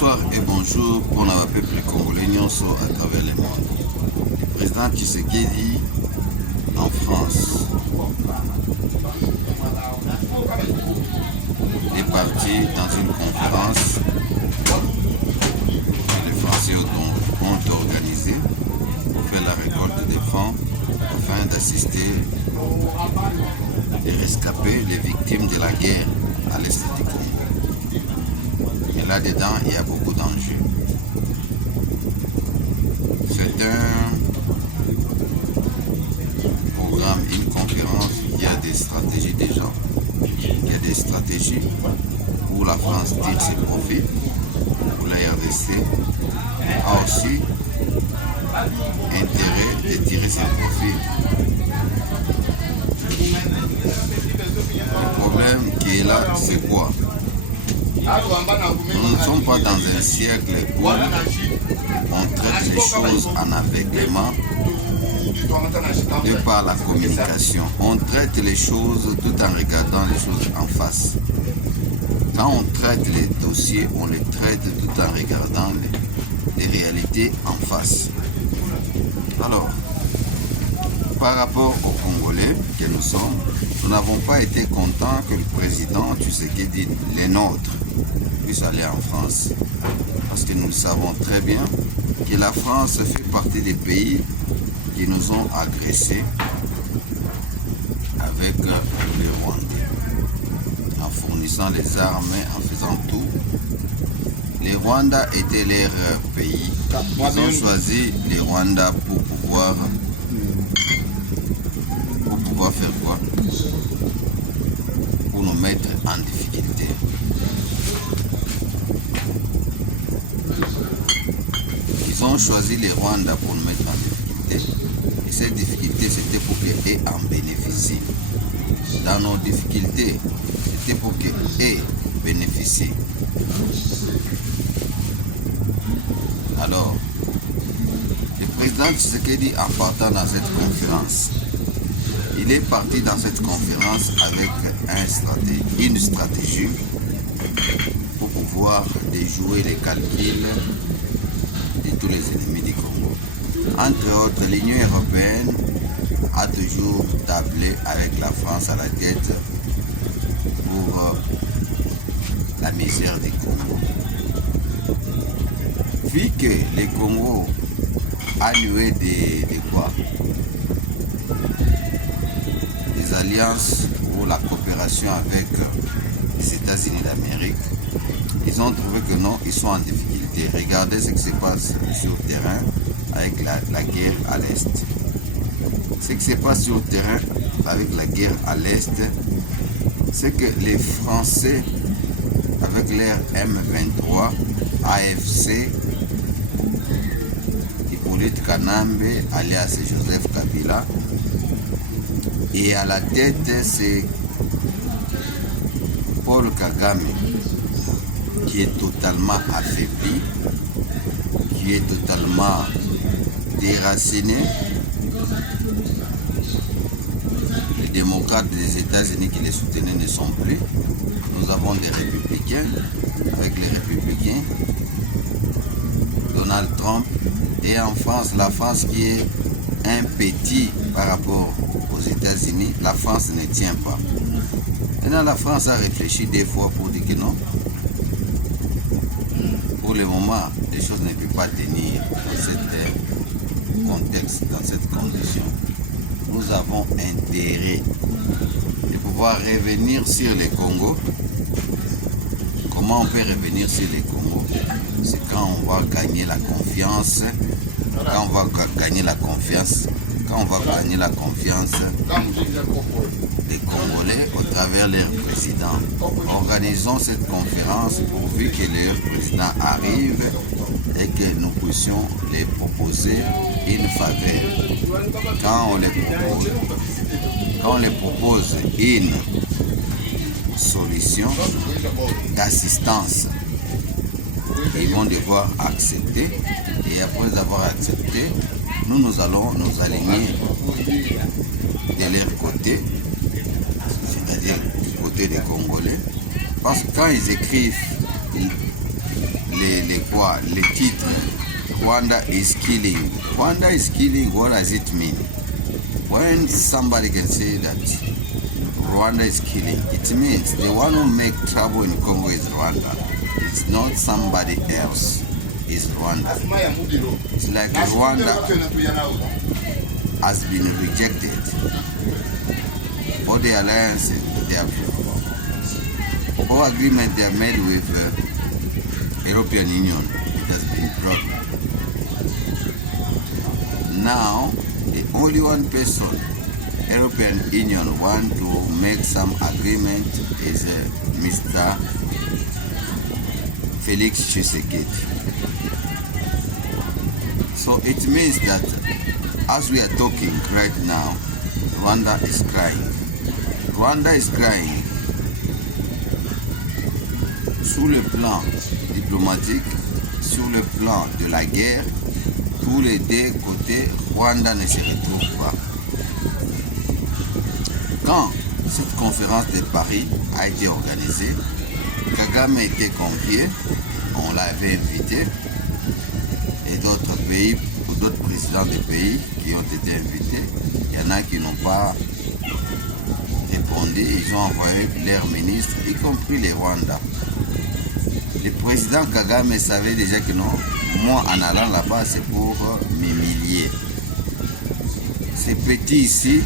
Bonsoir et bonjour pour le peuple congolais à travers le monde. Le président Tshisekedi en France est parti dans une conférence que les Français ont organisée pour faire la récolte des fonds afin d'assister et rescaper les victimes de la guerre à l'est du Congo. Et là-dedans, il y a beaucoup d'enjeux. C'est un programme, une conférence qui a des stratégies déjà. Il y a des stratégies où la France tire ses profits, pour la RDC a aussi intérêt de tirer ses profits. Le problème qui est là, c'est quoi? Nous ne sommes pas dans un siècle où on traite les choses en aveuglement de par la communication. On traite les choses tout en regardant les choses en face. Quand on traite les dossiers, on les traite tout en regardant les réalités en face. Alors, par rapport aux Congolais que nous sommes, nous n'avons pas été contents que le président Tshisekedi, les nôtres, puisse aller en France. Parce que nous savons très bien que la France fait partie des pays qui nous ont agressés avec les Rwandais. En fournissant les armes, en faisant tout. Les Rwandais étaient leur pays. Ils ont choisi les Rwandais pour pouvoir faire quoi? Pour nous mettre en difficulté. Ils ont choisi les Rwandais pour nous mettre en difficulté. Et cette difficulté, c'était pour qu'ils en bénéficient. Dans nos difficultés, c'était pour qu'ils bénéficient. Alors, le président Tshisekedi, en partant dans cette conférence, il est parti dans cette conférence avec une stratégie pour pouvoir déjouer les calculs de tous les ennemis du Congo. Entre autres, l'Union européenne a toujours tablé avec la France à la tête pour la misère du Congo. Vu que le Congo a noué des quoi? Des alliances ou la coopération avec les États-Unis d'Amérique, ils ont trouvé que non, ils sont en difficulté. Regardez ce qui se passe sur le terrain avec la guerre à l'Est. Ce qui se passe sur le terrain avec la guerre à l'Est, c'est que les Français, avec leur M23, AFC, Hippolyte Kanambe, alias Joseph Kabila, et à la tête, c'est Paul Kagame, qui est totalement affaibli, qui est totalement déraciné. Les démocrates des États-Unis qui les soutenaient ne sont plus. Nous avons des républicains, avec les républicains, Donald Trump, et en France, la France qui est un petit par rapport aux États-Unis, la France ne tient pas. Maintenant, la France a réfléchi des fois pour dire que non. Pour le moment, les choses ne peuvent pas tenir dans ce contexte, dans cette condition. Nous avons intérêt de pouvoir revenir sur le Congo. Comment on peut revenir sur le Congo? C'est quand on va gagner la confiance. Quand on va gagner la confiance, des Congolais au travers leur président. Organisons cette conférence pourvu que leur président arrive et que nous puissions les proposer une faveur. Quand on les propose une solution d'assistance, ils vont devoir accepter, et après avoir accepté, nous allons nous aligner de leur côté, c'est-à-dire du côté des Congolais, parce que quand ils écrivent les titres. Rwanda is killing. Rwanda is killing, what does it mean? When somebody can say that Rwanda is killing, it means the one who make trouble in Congo is Rwanda. It's not somebody else. It's Rwanda. It's like Rwanda has been rejected. All the alliances they have, all agreement they have made with European Union, it has been broken. Now, the only one person European Union want to make some agreement is Mr. Felix Tshisekedi. So it means that as we are talking right now, Rwanda is crying. Rwanda is crying. Sur le plan diplomatique, sur le plan de la guerre, tous les deux côtés, Rwanda ne se retrouve pas. Quand cette conférence de Paris a été organisée, Kagame a été convié, on l'avait invité, et d'autres pays, ou d'autres présidents des pays qui ont été invités, il y en a qui n'ont pas répondu, ils ont envoyé leurs ministres, y compris les Rwandais. Le président Kagame savait déjà que non, moi en allant là-bas c'est pour m'humilier. Ce petit ici,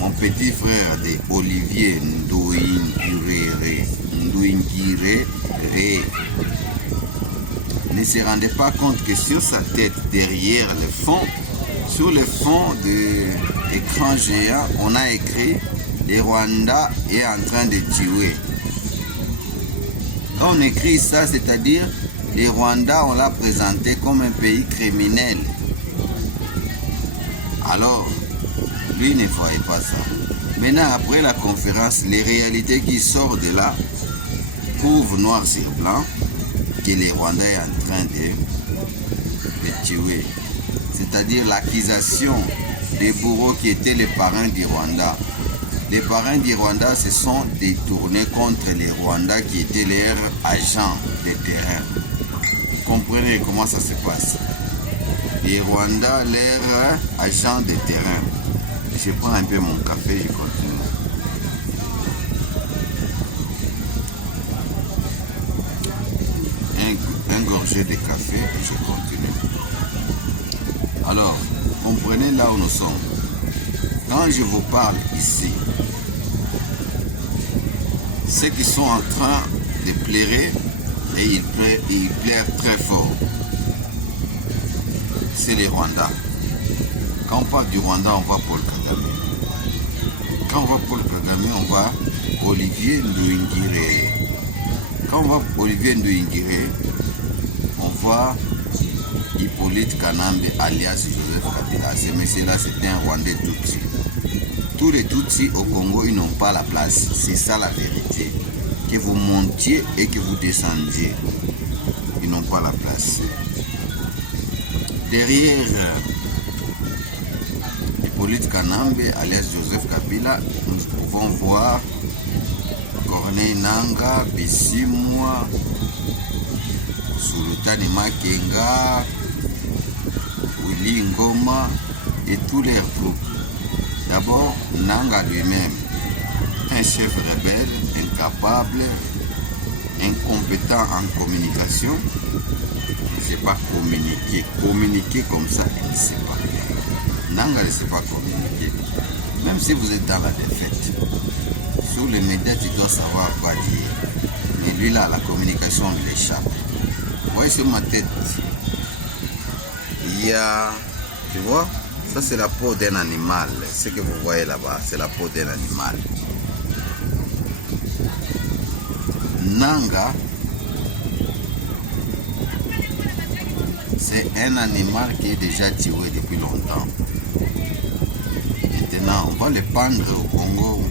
mon petit frère de Olivier Nduhingire ne se rendait pas compte que sur sa tête, derrière le fond, sur le fond de l'écran géant, on a écrit « Le Rwanda est en train de tuer ». Quand on écrit ça, c'est-à-dire les Rwandais, on l'a présenté comme un pays criminel. Alors, lui ne voyait pas ça. Maintenant, après la conférence, les réalités qui sortent de là prouvent noir sur blanc que les Rwandais sont en train de tuer. C'est-à-dire l'accusation des bourreaux qui étaient les parrains du Rwanda. Les parrains du Rwanda se sont détournés contre les Rwandais qui étaient leurs agents de terrain. Vous comprenez comment ça se passe? Les Rwandais, leurs agents de terrain. Je prends un peu mon café, je continue. Un gorgée de café et je continue. Alors, comprenez là où nous sommes. Quand je vous parle ici, ceux qui sont en train de pleurer, et ils pleurent très fort, c'est les Rwandais. Quand on parle du Rwanda, on voit Paul Kagame. Quand on voit Paul Kagame, on voit Olivier Nduhingire. Quand on voit Olivier Nduhingire, on voit Hippolyte Kanambe alias Joseph Kabila. Ce monsieur-là, c'était un Rwandais Tutsi. Tous les Tutsis au Congo, ils n'ont pas la place. C'est ça la vérité. Que vous montiez et que vous descendiez, ils n'ont pas la place. Derrière Hippolyte Kanambe, alias Joseph Kabila, nous pouvons voir Corneille Nangaa, Bisimwa, Sultani Makenga, Willy Ngoma et tous leurs troupes. D'abord, Nangaa lui-même, un chef rebelle, incapable, incompétent en communication, il ne sait pas communiquer. Communiquer comme ça, il ne sait pas. Nangaa ne sait pas communiquer. Même si vous êtes dans la défaite, sur les médias, tu dois savoir quoi dire. Mais lui là, la communication lui échappe. Vous voyez sur ma tête, il y a, tu vois, ça c'est la peau d'un animal. Ce que vous voyez là-bas, c'est la peau d'un animal. Nangaa, c'est un animal qui est déjà tué depuis longtemps. Maintenant, on va le pendre au Congo.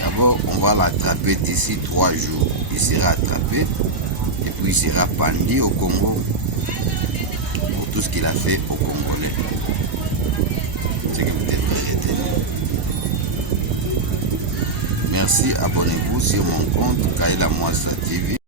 D'abord, on va l'attraper d'ici 3 jours. Il sera attrapé et puis il sera pendu au Congo pour tout ce qu'il a fait aux Congolais. C'est que vous devrez retenir. Merci, abonnez-vous sur mon compte Kaila Mwasa TV.